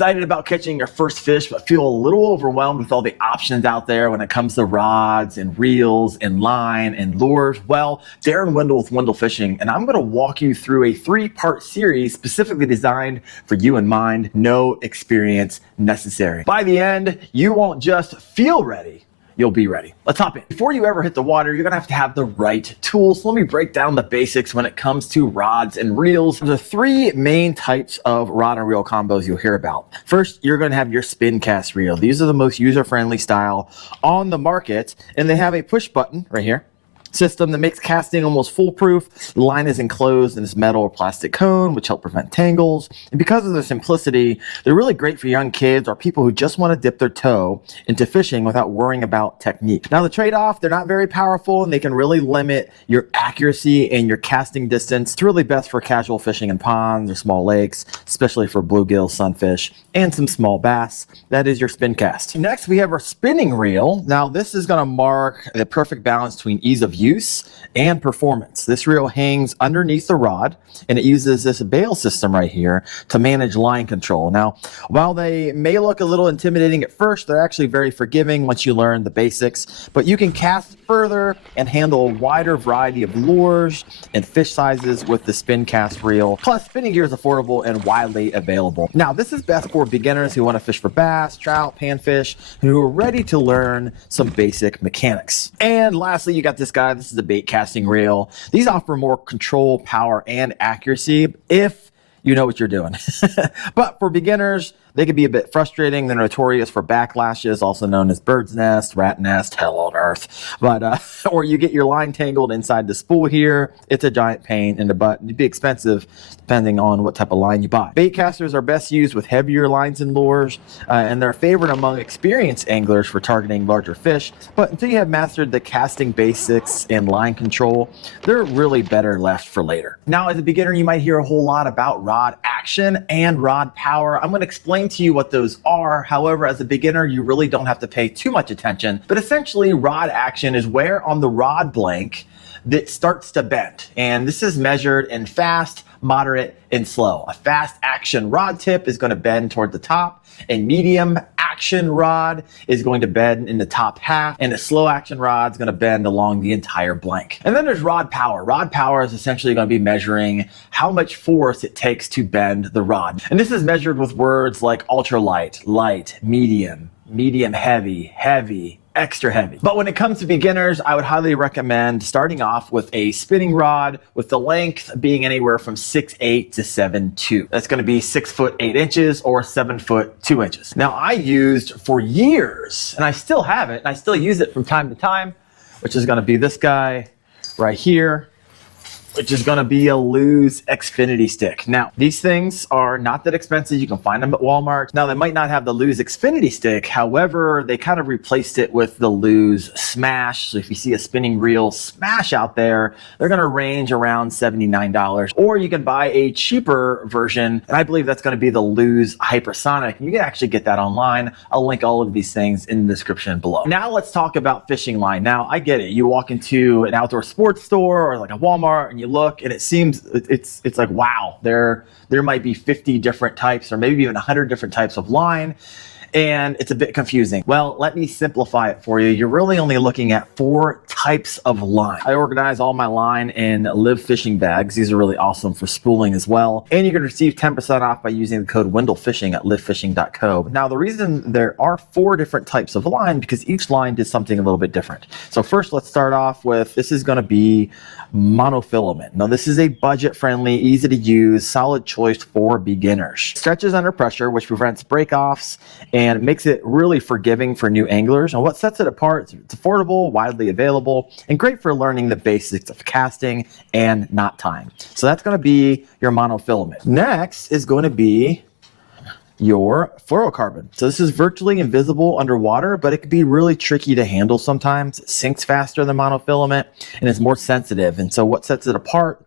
Excited about catching your first fish, but feel a little overwhelmed with all the options out there when it comes to rods and reels and line and lures? Well, Daren Wendell with Wendell Fishing, and I'm going to walk you through a 3-part series specifically designed for you in mind. No experience necessary. By the end, you won't just feel ready, you'll be ready. Let's hop in. Before you ever hit the water, you're gonna have the right tools. Let me break down the basics when it comes to rods and reels. There's 3 main types of rod and reel combos you'll hear about. First, you're gonna have your Spincast reel. These are the most user-friendly style on the market, and they have a push button right here system that makes casting almost foolproof. The line is enclosed in this metal or plastic cone, which help prevent tangles. And because of their simplicity, they're really great for young kids or people who just want to dip their toe into fishing without worrying about technique. Now, the trade-off, they're not very powerful and they can really limit your accuracy and your casting distance. It's really best for casual fishing in ponds or small lakes, especially for bluegill, sunfish, and some small bass. That is your Spincast. Next, we have our spinning reel. Now, this is going to mark the perfect balance between ease of use and performance. This reel hangs underneath the rod and it uses this bail system right here to manage line control. Now, while they may look a little intimidating at first, they're actually very forgiving once you learn the basics, but you can cast further and handle a wider variety of lures and fish sizes with the Spincast reel. Plus, spinning gear is affordable and widely available. Now, this is best for beginners who want to fish for bass, trout, panfish, who are ready to learn some basic mechanics. And lastly, you got this guy. This is a bait casting reel. These offer more control, power, and accuracy if you know what you're doing. But for beginners, they can be a bit frustrating. They're notorious for backlashes, also known as bird's nest, rat nest, hell on earth. But or you get your line tangled inside the spool here. It's a giant pain in the butt. It'd be expensive depending on what type of line you buy. Baitcasters are best used with heavier lines and lures, and they're favored among experienced anglers for targeting larger fish. But until you have mastered the casting basics and line control, they're really better left for later. Now, as a beginner, you might hear a whole lot about rod action and rod power. I'm going to explain to you what those are. However, as a beginner, you really don't have to pay too much attention. But essentially, rod action is where on the rod blank that starts to bend. And this is measured in fast, moderate, and slow. A fast action rod tip is going to bend toward the top. A medium action rod is going to bend in the top half, and a slow action rod is going to bend along the entire blank. And then there's rod power. Rod power is essentially going to be measuring how much force it takes to bend the rod. And this is measured with words like ultralight, light, medium, medium heavy, heavy, extra heavy. But when it comes to beginners, I would highly recommend starting off with a spinning rod with the length being anywhere from 6'8" to 7'2". That's going to be 6 foot 8 inches or 7 foot 2 inches. Now, I used for years, and I still have it, and I still use it from time to time, which is going to be this guy right here, which is going to be a Lose Xfinity stick. Now, these things are not that expensive. You can find them at Walmart. Now, they might not have the Lose Xfinity stick. However, they kind of replaced it with the Lose Smash. So if you see a spinning reel Smash out there, they're going to range around $79. Or you can buy a cheaper version, and I believe that's going to be the Lose Hypersonic. You can actually get that online. I'll link all of these things in the description below. Now, let's talk about fishing line. Now, I get it. You walk into an outdoor sports store or like a Walmart, and you look and it seems it's like, wow, there might be 50 different types or maybe even 100 different types of line, and it's a bit confusing. Well, let me simplify it for you. You're really only looking at 4 types of line. I organize all my line in Live Fishing bags. These are really awesome for spooling as well. And you can receive 10% off by using the code WendellFishing at livefishing.co. Now, the reason there are 4 different types of line because each line did something a little bit different. So first, let's start off with, this is going to be monofilament. Now, this is a budget-friendly, easy to use, solid choice for beginners. Stretches under pressure, which prevents break-offs and makes it really forgiving for new anglers. And what sets it apart, it's affordable, widely available, and great for learning the basics of casting and knot tying. So that's going to be your monofilament. Next is going to be your fluorocarbon. So this is virtually invisible underwater, but it can be really tricky to handle sometimes. It sinks faster than monofilament and it's more sensitive. And so what sets it apart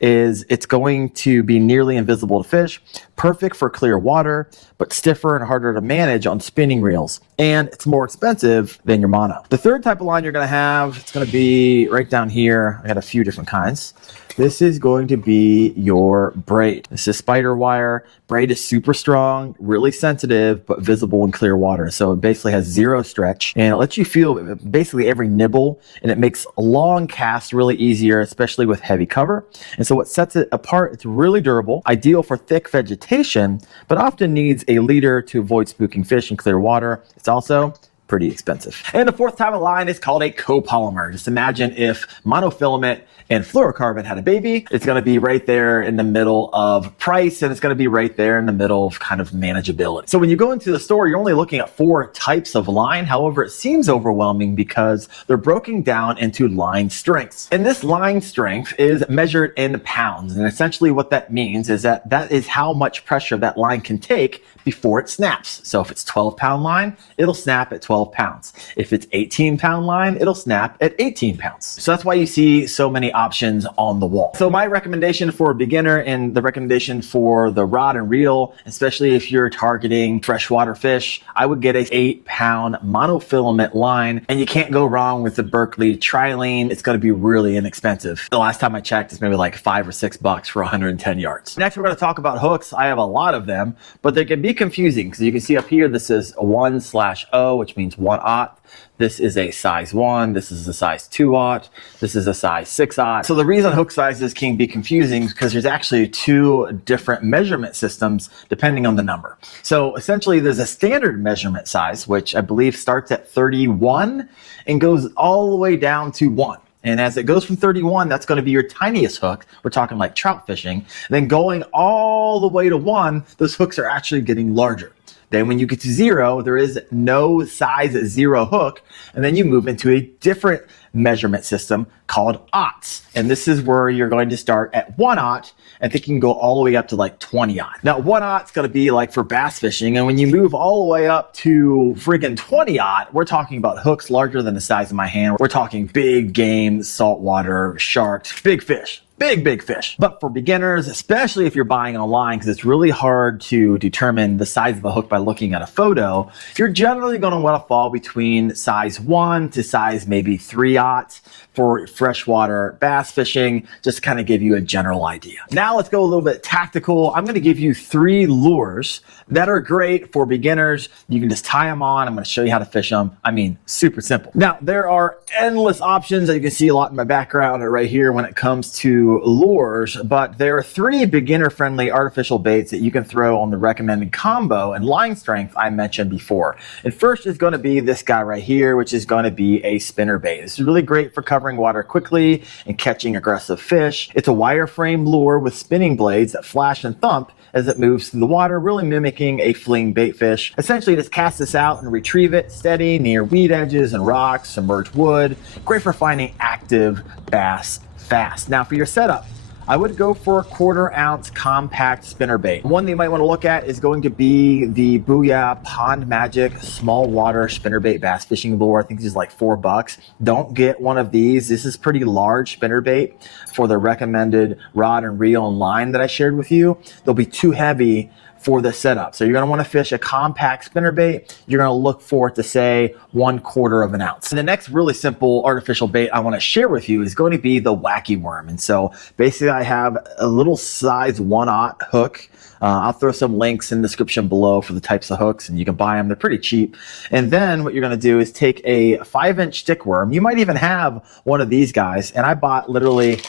is it's going to be nearly invisible to fish, perfect for clear water, but stiffer and harder to manage on spinning reels. And it's more expensive than your mono. The third type of line you're gonna have, it's gonna be right down here. I got a few different kinds. This is going to be your braid. This is spider wire. Braid is super strong, really sensitive, but visible in clear water. So it basically has zero stretch and it lets you feel basically every nibble, and it makes a long cast really easier, especially with heavy cover. And so what sets it apart, it's really durable, ideal for thick vegetation, but often needs a leader to avoid spooking fish in clear water. It's also pretty expensive. And the fourth type of line is called a copolymer. Just imagine if monofilament and fluorocarbon had a baby. It's going to be right there in the middle of price, and it's going to be right there in the middle of kind of manageability. So when you go into the store, you're only looking at 4 types of line. However, it seems overwhelming because they're broken down into line strengths. And this line strength is measured in pounds. And essentially what that means is that that is how much pressure that line can take before it snaps. So if it's 12-pound line, it'll snap at 12 pounds. If it's 18-pound line, it'll snap at 18 pounds. So that's why you see so many options on the wall. So my recommendation for a beginner and the recommendation for the rod and reel, especially if you're targeting freshwater fish, I would get a 8-pound monofilament line, and you can't go wrong with the Berkeley trilene. It's going to be really inexpensive. The last time I checked, it's maybe like $5 or $6 for 110 yards. Next, we're going to talk about hooks. I have a lot of them, but they can be confusing. So you can see up here, this is a 1/0, which means 1/0. This is a size 1, this is a size 2/0, this is a size 6/0. So the reason hook sizes can be confusing is because there's actually 2 different measurement systems depending on the number. So essentially there's a standard measurement size, which I believe starts at 31 and goes all the way down to 1. And as it goes from 31, that's going to be your tiniest hook. We're talking like trout fishing. And then going all the way to 1, those hooks are actually getting larger. Then when you get to 0, there is no size 0 hook. And then you move into a different measurement system called Aughts. And this is where you're going to start at 1/0. I think you can go all the way up to like 20/0. Now 1/0 is going to be like for bass fishing. And when you move all the way up to friggin' 20/0, we're talking about hooks larger than the size of my hand. We're talking big game, saltwater, sharks, big fish. Big fish. But for beginners, especially if you're buying online, because it's really hard to determine the size of a hook by looking at a photo, you're generally going to want to fall between size 1 to size maybe 3/0 for freshwater bass fishing, just to kind of give you a general idea. Now let's go a little bit tactical. I'm going to give you 3 lures that are great for beginners. You can just tie them on. I'm going to show you how to fish them. I mean, super simple. Now, there are endless options that you can see a lot in my background right here when it comes to lures, but there are 3 beginner-friendly artificial baits that you can throw on the recommended combo and line strength I mentioned before. And first is going to be this guy right here, which is going to be a spinner bait. This is really great for covering water quickly and catching aggressive fish. It's a wireframe lure with spinning blades that flash and thump as it moves through the water, really mimicking a fleeing bait fish. Essentially, just cast this out and retrieve it steady near weed edges and rocks, submerged wood. Great for finding active bass fast. Now for your setup, I would go for a 1/4 ounce compact spinner bait. One that you might want to look at is going to be the Booyah Pond Magic small water spinner bait bass fishing lure. I think this is like $4. Don't get one of these. This is pretty large spinner bait for the recommended rod and reel and line that I shared with you. They'll be too heavy for the setup. So you're going to want to fish a compact spinner bait. You're going to look for it to say 1/4 ounce. And the next really simple artificial bait I want to share with you is going to be the wacky worm. And so basically I have a little size 1/0 hook. I'll throw some links in the description below for the types of hooks, and you can buy them. They're pretty cheap. And then what you're going to do is take a 5-inch stick worm. You might even have one of these guys. And I bought literally,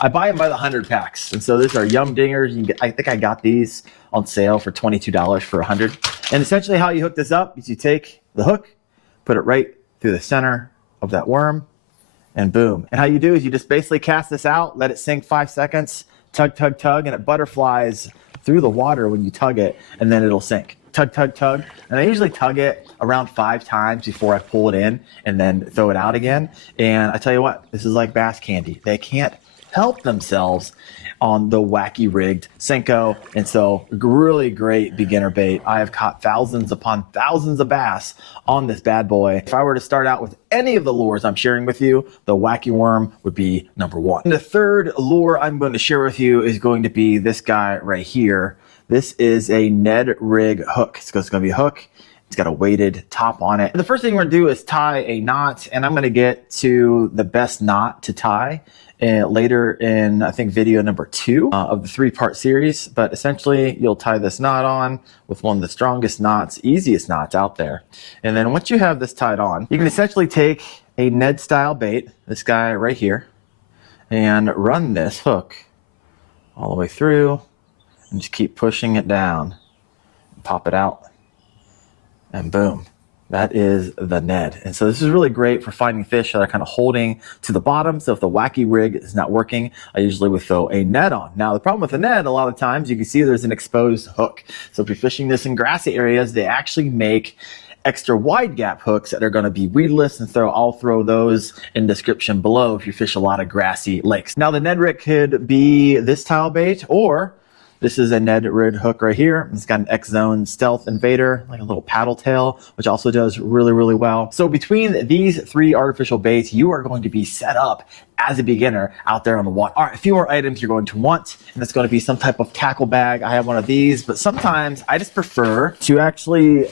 I buy them by the 100 packs. And so these are Yum Dingers. You can get, I think I got these on sale for $22 for 100. And essentially how you hook this up is you take the hook, put it right through the center of that worm, and boom. And how you do is you just basically cast this out, let it sink 5 seconds, tug, tug, tug, and it butterflies through the water when you tug it, and then it'll sink. Tug, tug, tug. And I usually tug it around 5 times before I pull it in and then throw it out again. And I tell you what, this is like bass candy. They can't help themselves on the wacky rigged Senko. And so really great beginner bait. I have caught thousands upon thousands of bass on this bad boy. If I were to start out with any of the lures I'm sharing with you, the wacky worm would be number 1. And the third lure I'm going to share with you is going to be this guy right here. This is a Ned rig hook. So it's going to be a hook. It's got a weighted top on it. And the first thing we're going to do is tie a knot, and I'm going to get to the best knot to tie later in, I think, video number 2 of the 3-part series. But essentially, you'll tie this knot on with one of the strongest knots, easiest knots out there. And then once you have this tied on, you can essentially take a Ned style bait, this guy right here, and run this hook all the way through and just keep pushing it down. Pop it out, and boom. That is the Ned. And so this is really great for finding fish that are kind of holding to the bottom. So if the wacky rig is not working, I usually would throw a Ned on. Now the problem with the Ned, a lot of times you can see there's an exposed hook. So if you're fishing this in grassy areas, they actually make extra wide gap hooks that are going to be weedless, and I'll throw those in the description below if you fish a lot of grassy lakes. Now the Ned rig could be this tile bait, or this is a Ned rig hook right here. It's got an X-Zone Stealth Invader, like a little paddle tail, which also does really, really well. So between these 3 artificial baits, you are going to be set up as a beginner out there on the water. All right, a few more items you're going to want, and it's going to be some type of tackle bag. I have one of these, but sometimes I just prefer to actually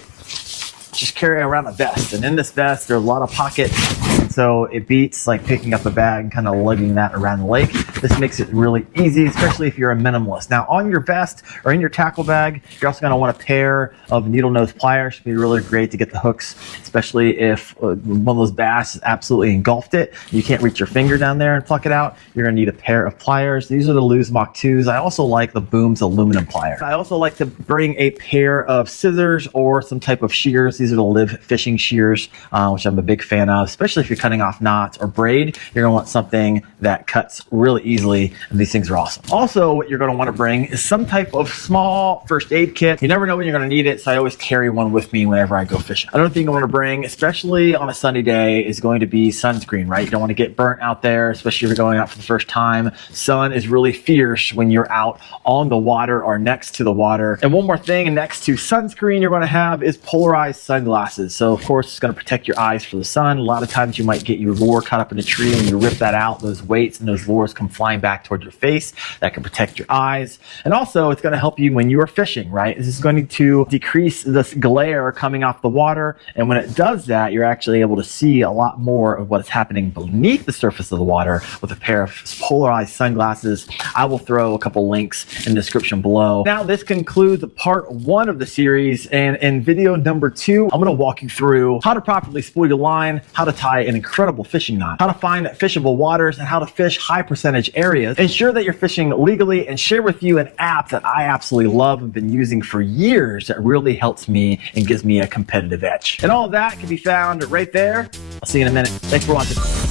just carry around a vest. And in this vest, there are a lot of pockets. And so it beats like picking up a bag and kind of lugging that around the lake. This makes it really easy, especially if you're a minimalist. Now on your vest or in your tackle bag, you're also gonna want a pair of needle nose pliers. Should be really great to get the hooks, especially if one of those bass has absolutely engulfed it. You can't reach your finger down there and pluck it out. You're gonna need a pair of pliers. These are the Lew's Mach 2s. I also like the Boom's aluminum pliers. I also like to bring a pair of scissors or some type of shears. These are the Live fishing shears, which I'm a big fan of, especially if you're cutting off knots or braid. You're gonna want something that cuts really easily, and these things are awesome. Also, what you're gonna wanna bring is some type of small first aid kit. You never know when you're gonna need it, so I always carry one with me whenever I go fishing. Another thing I wanna bring, especially on a sunny day, is going to be sunscreen, right? You don't wanna get burnt out there, especially if you're going out for the first time. Sun is really fierce when you're out on the water or next to the water. And one more thing next to sunscreen you're gonna have is polarized sunglasses. So of course it's going to protect your eyes from the sun. A lot of times you might get your lure caught up in a tree, and you rip that out, those weights and those lures come flying back toward your face. That can protect your eyes. And also it's going to help you when you are fishing, right? This is going to decrease this glare coming off the water, and when it does that, you're actually able to see a lot more of what is happening beneath the surface of the water with a pair of polarized sunglasses. I will throw a couple links in the description below. Now this concludes part 1 of the series, and in video number 2 I'm going to walk you through how to properly spool your line, how to tie an incredible fishing knot, how to find fishable waters, and how to fish high percentage areas. Ensure that you're fishing legally, and share with you an app that I absolutely love and been using for years that really helps me and gives me a competitive edge. And all of that can be found right there. I'll see you in a minute. Thanks for watching.